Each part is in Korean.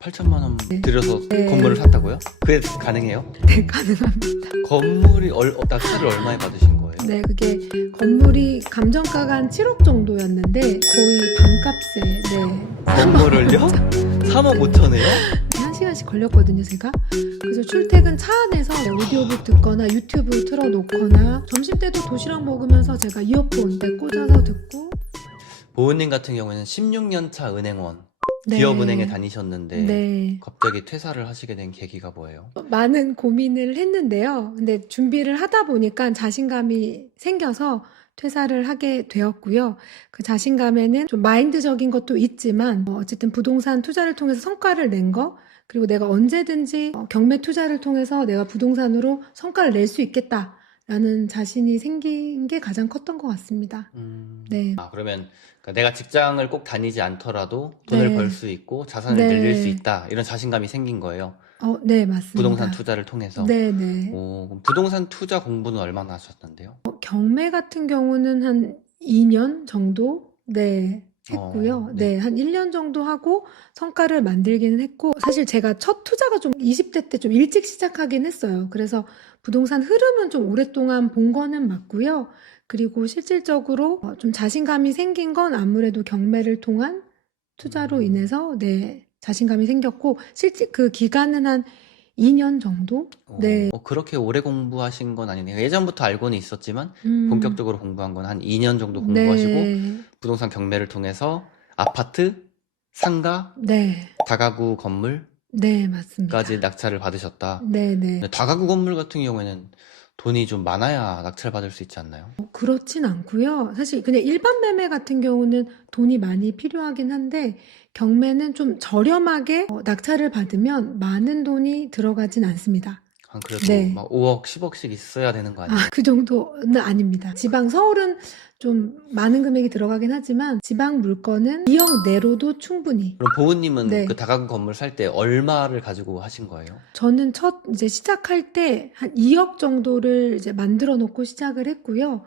8천만 원 네. 들여서 네. 건물을 샀다고요? 그게 가능해요? 네, 가능합니다. 건물이 낙찰을 얼마에 받으신 거예요? 네, 그게 건물이 감정가가 한 7억 정도였는데 거의 반값에 건물을요? 3억 5천에요? 1시간씩 걸렸거든요, 제가. 그래서 출퇴근 차 안에서 오디오북 듣거나 유튜브 틀어놓거나 점심때도 도시락 먹으면서 제가 이어폰 꽂아서 듣고. 보은님 같은 경우에는 16년 차 은행원, 네. 기업은행에 다니셨는데 네. 갑자기 퇴사를 하시게 된 계기가 뭐예요? 많은 고민을 했는데요. 근데 준비를 하다 보니까 자신감이 생겨서 퇴사를 하게 되었고요. 그 자신감에는 좀 마인드적인 것도 있지만 어쨌든 부동산 투자를 통해서 성과를 낸 거, 그리고 내가 언제든지 경매 투자를 통해서 내가 부동산으로 성과를 낼 수 있겠다라는 자신이 생긴 게 가장 컸던 것 같습니다. 네. 그러면 내가 직장을 꼭 다니지 않더라도 돈을 네. 벌 수 있고 자산을 네. 늘릴 수 있다, 이런 자신감이 생긴 거예요. 네, 맞습니다. 부동산 투자를 통해서. 네네. 그럼 부동산 투자 공부는 얼마나 하셨는데요? 경매 같은 경우는 한 2년 정도 했고요. 네. 한 1년 정도 하고 성과를 만들기는 했고, 사실 제가 첫 투자가 좀 20대 때 좀 일찍 시작하긴 했어요. 그래서 부동산 흐름은 좀 오랫동안 본 거는 맞고요. 그리고 실질적으로 좀 자신감이 생긴 건 아무래도 경매를 통한 투자로 인해서 자신감이 생겼고, 실제 그 기간은 한 2년 정도? 네. 그렇게 오래 공부하신 건 아니네요. 예전부터 알고는 있었지만 음. 본격적으로 공부한 건 한 2년 정도 공부하시고 네. 부동산 경매를 통해서 아파트, 상가, 네. 다가구 건물까지 네, 맞습니다. 낙찰을 받으셨다. 네네. 근데 다가구 건물 같은 경우에는 돈이 좀 많아야 낙찰 받을 수 있지 않나요? 그렇진 않고요. 사실 그냥 일반 매매 같은 경우는 돈이 많이 필요하긴 한데, 경매는 좀 저렴하게 낙찰을 받으면 많은 돈이 들어가진 않습니다. 그래도 네. 막 5억, 10억씩 있어야 되는 거 아니에요? 그 정도는 아닙니다. 지방 서울은 좀 많은 금액이 들어가긴 하지만 지방 물건은 2억 내로도 충분히. 그럼 보은님은 네. 그 다가구 건물 살 때 얼마를 가지고 하신 거예요? 저는 이제 시작할 때 한 2억 정도를 이제 만들어 놓고 시작을 했고요.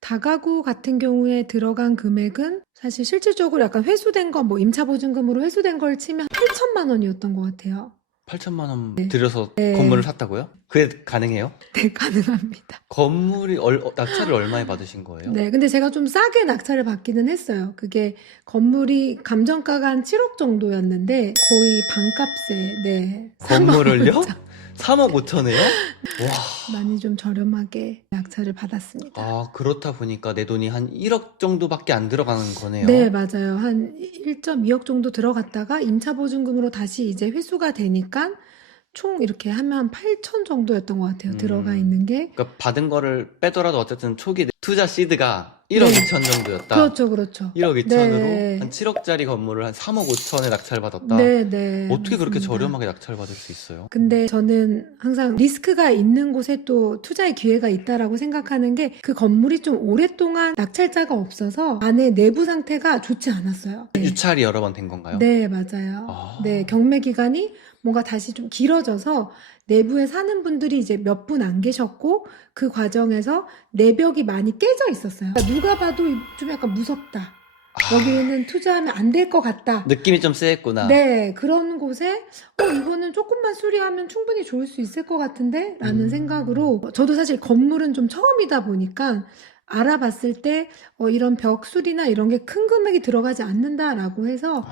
다가구 같은 경우에 들어간 금액은 사실 실질적으로 약간 회수된 거, 임차보증금으로 회수된 걸 치면 8천만 원이었던 것 같아요. 8천만 원 들여서 네. 건물을 샀다고요? 그게 가능해요? 네, 가능합니다. 건물이 낙찰을 얼마에 받으신 거예요? 네, 근데 제가 좀 싸게 낙찰을 받기는 했어요. 그게 건물이 감정가가 한 7억 정도였는데 거의 반값에 건물을요? 3억 3억 5천에요? 와. 많이 좀 저렴하게 낙찰을 받았습니다. 그렇다 보니까 내 돈이 한 1억 정도밖에 안 들어가는 거네요. 네, 맞아요. 한 1.2억 정도 들어갔다가 임차보증금으로 다시 이제 회수가 되니까 총 이렇게 하면 한 8천 정도였던 것 같아요. 들어가 있는 게. 그러니까 받은 거를 빼더라도 어쨌든 초기 투자 시드가 1억 네. 2천 정도였다. 그렇죠. 1억 2천으로 네. 한 7억짜리 건물을 한 3억 5천에 낙찰 받았다. 네. 어떻게 그렇게 맞습니다. 저렴하게 낙찰 받을 수 있어요? 근데 저는 항상 리스크가 있는 곳에 또 투자의 기회가 있다라고 생각하는 게, 그 건물이 좀 오랫동안 낙찰자가 없어서 안에 내부 상태가 좋지 않았어요. 유찰이 여러 번 된 건가요? 네, 맞아요. 네, 경매 기간이 뭔가 다시 좀 길어져서 내부에 사는 분들이 이제 몇 분 안 계셨고, 그 과정에서 내벽이 많이 깨져 있었어요. 그러니까 누가 봐도 좀 약간 무섭다. 여기는 투자하면 안 될 것 같다. 느낌이 좀 쎄했구나. 네, 그런 곳에 이거는 조금만 수리하면 충분히 좋을 수 있을 것 같은데? 라는 생각으로, 저도 사실 건물은 좀 처음이다 보니까 알아봤을 때 이런 벽 수리나 이런 게 큰 금액이 들어가지 않는다라고 해서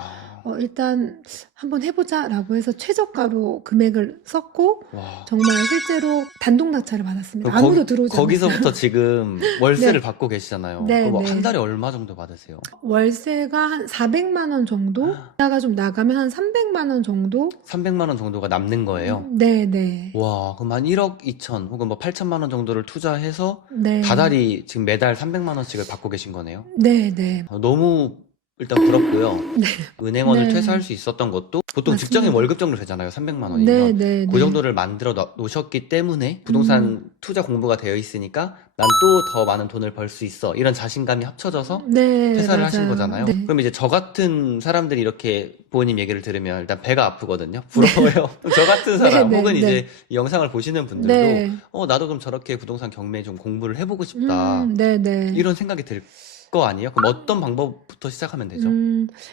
일단 한번 해보자라고 해서 최저가로 금액을 썼고, 와. 정말 실제로 단독 낙찰을 받았습니다. 그럼 아무도 들어오지 않았어요. 거기서부터 지금 월세를 네. 받고 계시잖아요. 네, 그럼 네. 한 달에 얼마 정도 받으세요? 월세가 한 400만 원 정도? 나가 좀 나가면 한 300만 원 정도? 300만 원 정도가 남는 거예요? 네. 와, 그럼 한 1억 2천 혹은 뭐 8천만 원 정도를 투자해서 네. 다달이 지금 매달 300만 원씩을 받고 계신 거네요? 네. 너무 일단 부럽고요. 네. 은행원을 네. 퇴사할 수 있었던 것도 보통 맞습니다. 직장인 월급 정도 되잖아요. 300만 원이면. 네. 그 정도를 만들어 놓으셨기 때문에 부동산 투자 공부가 되어 있으니까 난 또 더 많은 돈을 벌 수 있어, 이런 자신감이 합쳐져서 네, 퇴사를 하신 맞아요. 거잖아요. 네. 그럼 이제 저 같은 사람들이 이렇게 부모님 얘기를 들으면 일단 배가 아프거든요. 부러워요. 저 같은 사람 네, 혹은 네. 이제 이 영상을 보시는 분들도 네. 나도 그럼 저렇게 부동산 경매 좀 공부를 해보고 싶다, 네. 이런 생각이 들 거 아니에요? 그럼 어떤 방법부터 시작하면 되죠?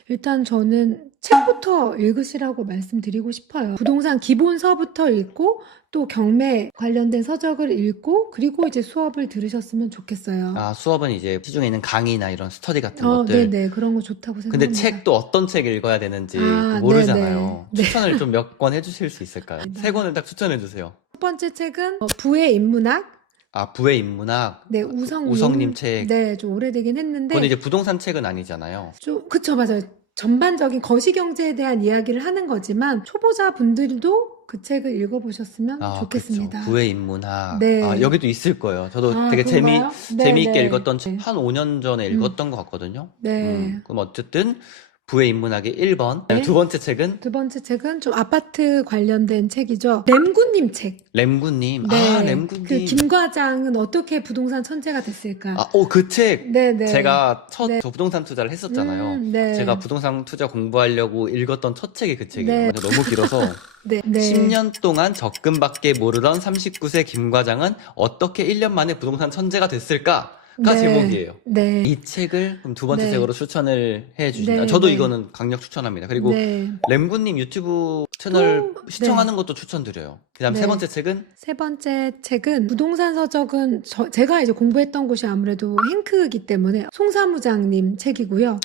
일단 저는 책부터 읽으시라고 말씀드리고 싶어요. 부동산 기본서부터 읽고 또 경매 관련된 서적을 읽고 그리고 이제 수업을 들으셨으면 좋겠어요. 아, 수업은 이제 시중에 있는 강의나 이런 스터디 같은 것들. 네네. 그런 거 좋다고 근데 생각합니다. 책도 어떤 책 읽어야 되는지 아, 모르잖아요. 네네. 네. 추천을 좀 몇 권 해주실 수 있을까요? 세 권을 딱 추천해 주세요. 첫 번째 책은 부의 인문학. 아, 부의 인문학. 네, 우성님 책. 네, 좀 오래되긴 그건 했는데 이제 부동산 책은 아니잖아요. 그쵸, 맞아요. 전반적인 거시경제에 대한 이야기를 하는 거지만 초보자 분들도 그 책을 읽어보셨으면 아, 좋겠습니다. 그쵸. 부의 인문학. 네. 아, 여기도 있을 거예요. 저도 아, 되게 그런가요? 네, 재미있게 네. 읽었던 책, 한 5년 전에 읽었던 것 같거든요. 네. 그럼 어쨌든, 부의 인문학이 1번. 네. 두 번째 책은? 두 번째 책은 좀 아파트 관련된 책이죠. 램구님 책. 램구님. 네. 아, 램구님. 그 김과장은 어떻게 부동산 천재가 됐을까? 아, 그 책. 네네. 제가 네. 저 부동산 투자를 했었잖아요. 네. 제가 부동산 투자 공부하려고 읽었던 첫 책이 그 책이에요. 네. 근데 너무 길어서 네. 네. 10년 동안 적금밖에 모르던 39세 김 과장은 어떻게 1년 만에 부동산 천재가 됐을까가 네. 제목이에요. 네. 이 책을 그럼 두 번째 네. 책으로 추천을 해 주신다. 네, 저도 네. 이거는 강력 추천합니다. 그리고 네. 램구님 유튜브 채널 또, 시청하는 것도 추천드려요. 그다음 네. 세 번째 책은 세 번째 책은 부동산 서적은 제가 이제 공부했던 곳이 아무래도 행크이기 때문에 송사무장님 책이고요.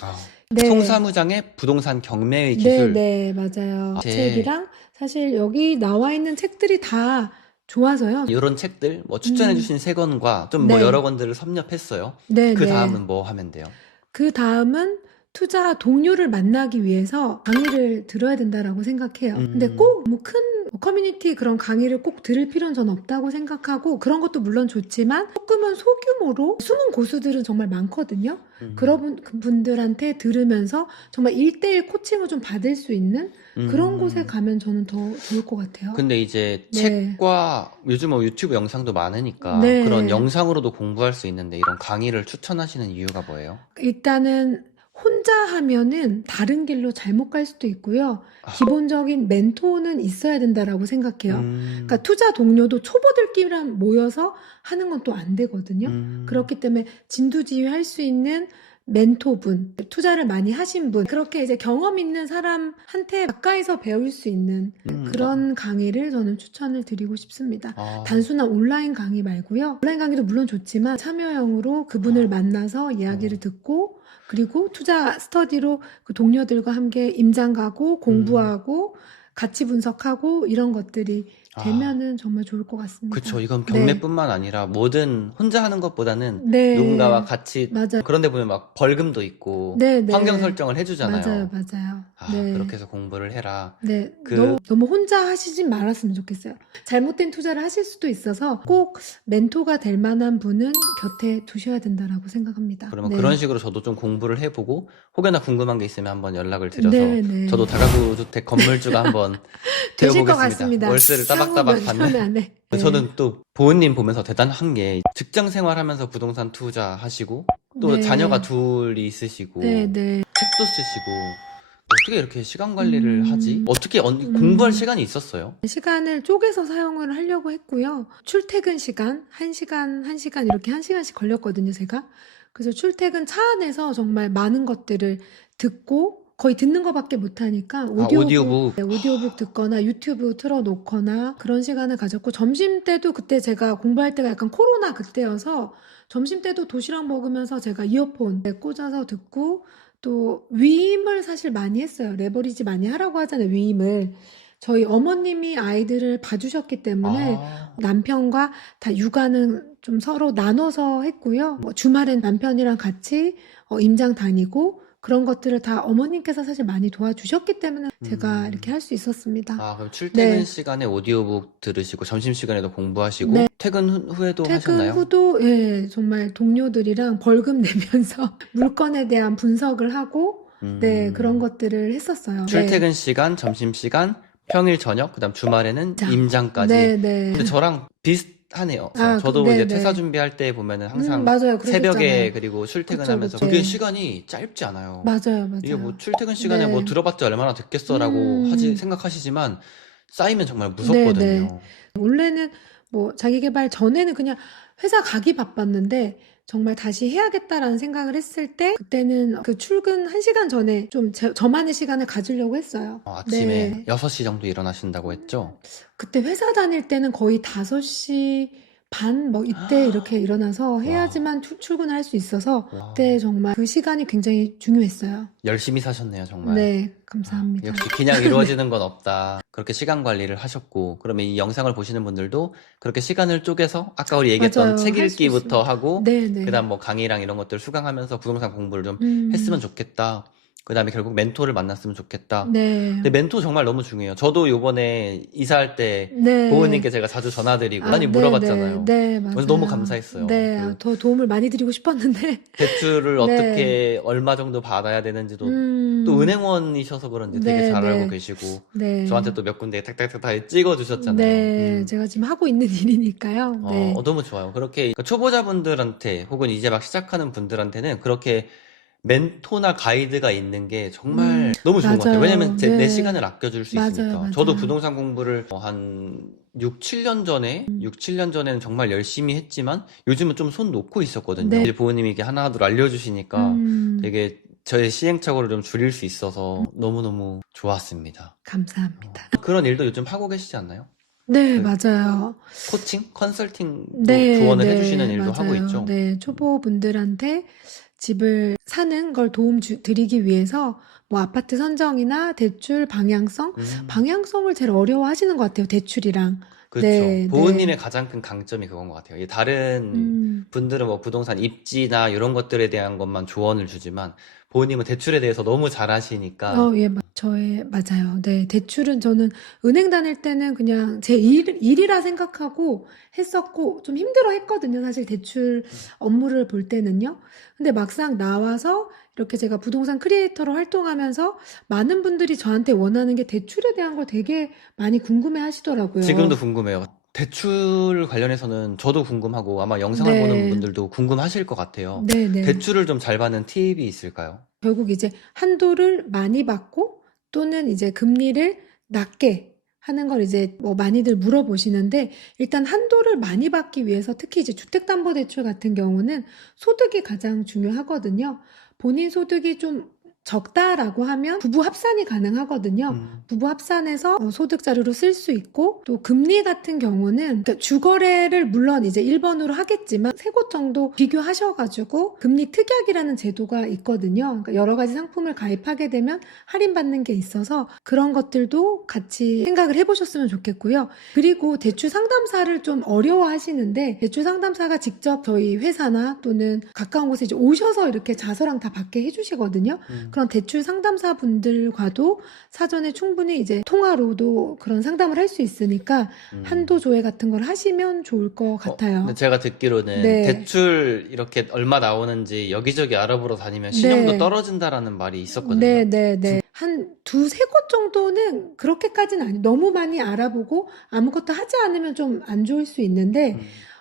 네. 송사무장의 부동산 경매의 네, 기술. 네, 맞아요. 아, 책이랑 사실 여기 나와 있는 책들이 다 좋아서요. 이런 책들 뭐 추천해 주신 세 권과 좀 뭐 네. 여러 권들을 섭렵했어요. 네, 그 네. 다음은 뭐 하면 돼요? 그 다음은 투자 동료를 만나기 위해서 강의를 들어야 된다라고 생각해요. 근데 꼭 뭐 큰 커뮤니티 그런 강의를 꼭 들을 필요는 전 없다고 생각하고 그런 것도 물론 좋지만 조금은 소규모로 숨은 고수들은 정말 많거든요. 그런 분들한테 들으면서 정말 1대1 코칭을 좀 받을 수 있는 그런 곳에 가면 저는 더 좋을 것 같아요. 근데 이제 네. 책과 요즘 뭐 유튜브 영상도 많으니까 네. 그런 영상으로도 공부할 수 있는데 이런 강의를 추천하시는 이유가 뭐예요? 일단은 혼자 하면은 다른 길로 잘못 갈 수도 있고요. 아. 기본적인 멘토는 있어야 된다라고 생각해요. 그러니까 투자 동료도 초보들끼리 모여서 하는 건 또 안 되거든요. 그렇기 때문에 진두지휘할 수 있는 멘토분, 투자를 많이 하신 분, 그렇게 이제 경험 있는 사람한테 가까이서 배울 수 있는 그런 강의를 저는 추천을 드리고 싶습니다. 아, 단순한 온라인 강의 말고요. 온라인 강의도 물론 좋지만 참여형으로 그분을 만나서 이야기를 듣고 그리고 투자 스터디로 그 동료들과 함께 임장 가고 공부하고 가치 분석하고 이런 것들이 되면은 정말 좋을 것 같습니다. 그쵸. 이건 네. 경매뿐만 아니라 뭐든 혼자 하는 것보다는 네. 누군가와 같이 맞아요. 그런데 보면 막 벌금도 있고 네, 네. 환경 설정을 해주잖아요. 맞아요. 아, 네. 그렇게 해서 공부를 해라. 네, 그- 너무 혼자 하시진 말았으면 좋겠어요. 잘못된 투자를 하실 수도 있어서 꼭 멘토가 될 만한 분은 곁에 두셔야 된다라고 생각합니다. 그러면 네. 그런 식으로 저도 좀 공부를 해보고 혹여나 궁금한 게 있으면 한번 연락을 드려서 네, 네. 저도 다가구 주택 건물주가 한번 되실 것 되어보겠습니다. 같습니다. 월세를 따박따박 받는. 네. 저는 또 보은님 보면서 대단한 게 직장 생활하면서 부동산 투자하시고 또 네. 자녀가 둘이 있으시고 네, 네. 책도 쓰시고 어떻게 이렇게 시간 관리를 하지? 어떻게 공부할 시간이 있었어요? 시간을 쪼개서 사용을 하려고 했고요. 출퇴근 시간, 1시간 이렇게 1시간씩 걸렸거든요, 제가. 그래서 출퇴근 차 안에서 정말 많은 것들을 듣고 거의 듣는 것밖에 못하니까 오디오북. 네, 오디오북 듣거나 유튜브 틀어놓거나 그런 시간을 가졌고 점심 때도 그때 제가 공부할 때가 약간 코로나 그때여서 점심 때도 도시락 먹으면서 제가 이어폰 꽂아서 듣고 또 위임을 사실 많이 했어요. 레버리지 많이 하라고 하잖아요, 위임을. 저희 어머님이 아이들을 봐주셨기 때문에 남편과 다 육아는 좀 서로 나눠서 했고요. 뭐 주말엔 남편이랑 같이 임장 다니고 그런 것들을 다 어머님께서 사실 많이 도와주셨기 때문에 제가 이렇게 할 수 있었습니다. 아, 그럼 출퇴근 네. 시간에 오디오북 들으시고 점심시간에도 공부하시고 네. 퇴근 후에도 퇴근 하셨나요? 후도 예, 정말 동료들이랑 벌금 내면서 물건에 대한 분석을 하고 네, 그런 것들을 했었어요. 출퇴근 시간, 점심시간, 평일 저녁, 그다음 주말에는 자, 임장까지. 네, 네. 근데 저랑 비슷하네요. 아, 저도 네, 이제 네. 퇴사 준비할 때 보면은 항상 맞아요. 새벽에 그러셨잖아요. 그리고 출퇴근하면서 그쵸. 그게 네. 시간이 짧지 않아요. 맞아요. 이게 뭐 출퇴근 시간에 네. 뭐 들어봤자 얼마나 듣겠어라고 생각하시지만 쌓이면 정말 네, 무섭거든요. 원래는 뭐 자기 개발 전에는 그냥 회사 가기 바빴는데 정말 다시 해야겠다라는 생각을 했을 때 그때는 그 출근 1시간 전에 좀 저만의 시간을 가지려고 했어요. 아침에 네. 6시 정도 일어나신다고 했죠? 그때 회사 다닐 때는 거의 5시 반 뭐 이때 이렇게 일어나서 해야지만 출근을 할 수 있어서 와. 그때 정말 그 시간이 굉장히 중요했어요. 열심히 사셨네요, 정말. 네, 감사합니다. 역시 그냥 이루어지는 건 없다. 그렇게 시간 관리를 하셨고, 그러면 이 영상을 보시는 분들도 그렇게 시간을 쪼개서 아까 우리 얘기했던 맞아요. 책 할 수 읽기부터 있습니다. 하고, 네, 네. 그다음 뭐 강의랑 이런 것들 수강하면서 부동산 공부를 좀 음, 했으면 좋겠다. 그다음에 결국 멘토를 만났으면 좋겠다. 네. 근데 멘토 정말 너무 중요해요. 저도 요번에 이사할 때 네. 보은님께 제가 자주 전화드리고 많이 네, 물어봤잖아요. 네, 맞아요. 그래서 너무 감사했어요. 네, 그 더 도움을 많이 드리고 싶었는데. 대출을 네. 어떻게 얼마 정도 받아야 되는지도 또 은행원이셔서 그런지 되게 네, 잘 알고 네. 계시고 네. 저한테 또 몇 군데 탁탁탁탁 찍어주셨잖아요. 네, 제가 지금 하고 있는 일이니까요. 네. 너무 좋아요. 그렇게 그러니까 초보자분들한테 혹은 이제 막 시작하는 분들한테는 그렇게 멘토나 가이드가 있는 게 정말 너무 좋은 것 같아요. 맞아요. 왜냐면 내 네. 시간을 아껴줄 수 맞아요, 있으니까. 맞아요. 저도 부동산 공부를 한 6, 7년 전에, 6, 7년 전에는 정말 열심히 했지만 요즘은 좀 손 놓고 있었거든요. 네. 이제 부모님이 이게 하나둘 알려주시니까 되게 저의 시행착오를 좀 줄일 수 있어서 너무너무 좋았습니다. 감사합니다. 그런 일도 요즘 하고 계시지 않나요? 네, 그 맞아요. 코칭? 컨설팅도 네, 조언을 네, 해주시는 일도 하고 맞아요. 있죠? 네, 초보분들한테 집을 사는 걸 도움 드리기 위해서 뭐 아파트 선정이나 대출 방향성을 제일 어려워하시는 것 같아요. 대출이랑. 그렇죠. 네, 보은님의 네. 가장 큰 강점이 그건 것 같아요. 이 다른 분들은 뭐 부동산 입지나 이런 것들에 대한 것만 조언을 주지만 보은님은 대출에 대해서 너무 잘 아시니까 예, 맞아요. 네, 대출은 저는 은행 다닐 때는 그냥 제 일이라 생각하고 했었고 좀 힘들어 했거든요. 사실 대출 업무를 볼 때는요. 근데 막상 나와서 이렇게 제가 부동산 크리에이터로 활동하면서 많은 분들이 저한테 원하는 게 대출에 대한 걸 되게 많이 궁금해 하시더라고요. 지금도 궁금해요. 대출 관련해서는 저도 궁금하고 아마 영상을 네. 보는 분들도 궁금하실 것 같아요. 네, 네. 대출을 좀 잘 받는 팁이 있을까요? 결국 이제 한도를 많이 받고 또는 이제 금리를 낮게 하는 걸 이제 뭐 많이들 물어보시는데 일단 한도를 많이 받기 위해서 특히 이제 주택담보대출 같은 경우는 소득이 가장 중요하거든요. 본인 소득이 좀 적다라고 하면 부부 합산이 가능하거든요. 부부 합산해서 소득 자료로 쓸 수 있고 또 금리 같은 경우는 그러니까 주거래를 물론 이제 1번으로 하겠지만 3곳 정도 비교하셔가지고 금리 특약이라는 제도가 있거든요. 그러니까 여러 가지 상품을 가입하게 되면 할인받는 게 있어서 그런 것들도 같이 생각을 해보셨으면 좋겠고요. 그리고 대출 상담사를 좀 어려워하시는데 대출 상담사가 직접 저희 회사나 또는 가까운 곳에 이제 오셔서 이렇게 자서랑 다 받게 해주시거든요. 그런 대출 상담사 분들과도 사전에 충분히 이제 통화로도 그런 상담을 할 수 있으니까 한도 조회 같은 걸 하시면 좋을 것 같아요. 근데 제가 듣기로는 네. 대출 이렇게 얼마 나오는지 여기저기 알아보러 다니면 신용도 네. 떨어진다라는 말이 있었거든요. 네. 한 2-3곳 정도는 그렇게까지는 아니에요. 너무 많이 알아보고 아무것도 하지 않으면 좀 안 좋을 수 있는데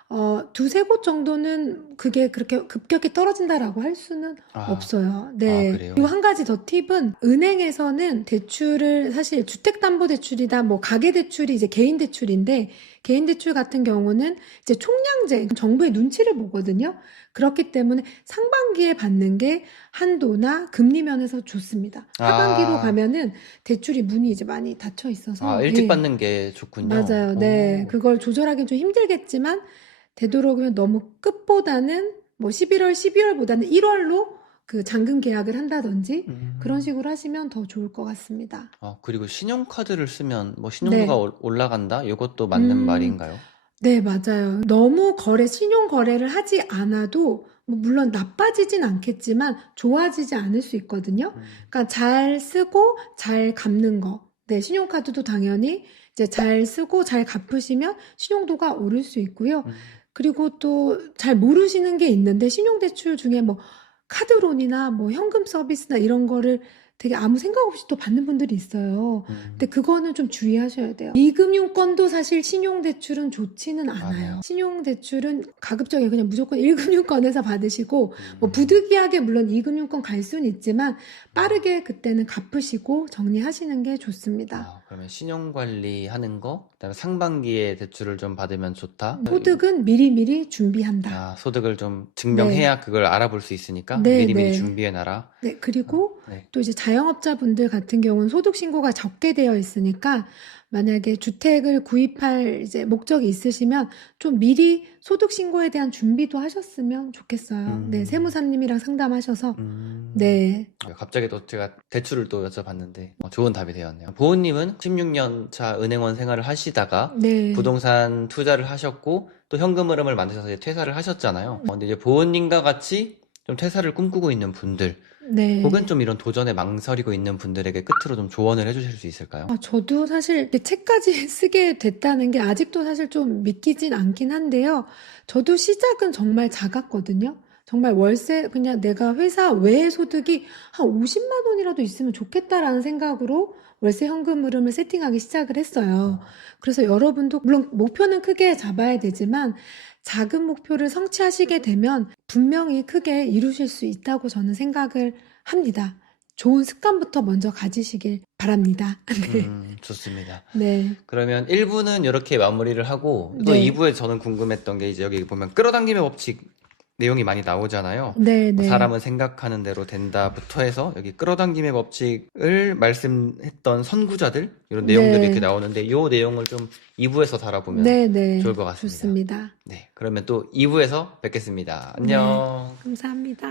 2-3곳 정도는 그게 그렇게 급격히 떨어진다라고 할 수는 없어요. 네. 그래요? 그리고 한 가지 더 팁은 은행에서는 대출을 사실 주택담보대출이다 뭐 가계대출이 이제 개인대출인데 개인대출 같은 경우는 이제 총량제 정부의 눈치를 보거든요. 그렇기 때문에 상반기에 받는 게 한도나 금리 면에서 좋습니다. 하반기로 가면은 대출이 문이 이제 많이 닫혀 있어서 일찍 네. 받는 게 좋군요. 맞아요. 네. 그걸 조절하기 좀 힘들겠지만 되도록이면 너무 끝보다는 뭐 11월, 12월보다는 1월로 그 잔금 계약을 한다든지 그런 식으로 하시면 더 좋을 것 같습니다. 그리고 신용카드를 쓰면 뭐 신용도가 네. 올라간다? 이것도 맞는 말인가요? 네, 맞아요. 너무 신용 거래를 하지 않아도 뭐 물론 나빠지진 않겠지만 좋아지지 않을 수 있거든요. 그러니까 잘 쓰고 잘 갚는 거. 네, 신용카드도 당연히 이제 잘 쓰고 잘 갚으시면 신용도가 오를 수 있고요. 그리고 또 잘 모르시는 게 있는데 신용대출 중에 뭐 카드론이나 뭐 현금 서비스나 이런 거를 되게 아무 생각 없이 또 받는 분들이 있어요. 음. 근데 그거는 좀 주의하셔야 돼요. 미금융권도 사실 신용대출은 좋지는 않아요. 맞아요. 신용대출은 가급적이 그냥 무조건 1금융권에서 받으시고, 뭐 음. 부득이하게 물론 2금융권 갈 수는 있지만 빠르게 그때는 갚으시고 정리하시는 게 좋습니다. 아, 그러면 신용관리하는 거, 그다음에 상반기에 대출을 좀 받으면 좋다. 소득은 미리미리 준비한다. 아, 소득을 좀 증명해야 그걸 알아볼 수 있으니까 네, 미리미리 네. 준비해놔라. 네, 그리고 네. 또 이제 자영업자분들 같은 경우는 소득 신고가 적게 되어 있으니까 만약에 주택을 구입할 이제 목적이 있으시면 좀 미리 소득 신고에 대한 준비도 하셨으면 좋겠어요. 네, 세무사님이랑 상담하셔서 네. 갑자기 또 제가 대출을 또 여쭤봤는데 좋은 답이 되었네요. 보은님은 16년 차 은행원 생활을 하시다가 네. 부동산 투자를 하셨고 또 현금 흐름을 만드셔서 이제 퇴사를 하셨잖아요. 근데 이제 보은님과 같이 좀 퇴사를 꿈꾸고 있는 분들, 네. 혹은 좀 이런 도전에 망설이고 있는 분들에게 끝으로 좀 조언을 해주실 수 있을까요? 저도 사실 이렇게 책까지 쓰게 됐다는 게 아직도 사실 좀 믿기진 않긴 한데요. 저도 시작은 정말 작았거든요. 정말 월세, 그냥 내가 회사 외의 소득이 한 50만 원이라도 있으면 좋겠다라는 생각으로 월세 현금 흐름을 세팅하기 시작을 했어요. 그래서 여러분도 물론 목표는 크게 잡아야 되지만 작은 목표를 성취하시게 되면 분명히 크게 이루실 수 있다고 저는 생각을 합니다. 좋은 습관부터 먼저 가지시길 바랍니다. 네. 좋습니다. 네. 그러면 1부는 이렇게 마무리를 하고 또 네. 2부에 저는 궁금했던 게 이제 여기 보면 끌어당김의 법칙 내용이 많이 나오잖아요. 네, 뭐 네. 사람은 생각하는 대로 된다부터 해서 여기 끌어당김의 법칙을 말씀했던 선구자들 이런 내용들이 네. 이렇게 나오는데 이 내용을 좀 2부에서 다뤄보면 네, 네. 좋을 것 같습니다. 좋습니다. 네, 그러면 또 2부에서 뵙겠습니다. 안녕. 감사합니다.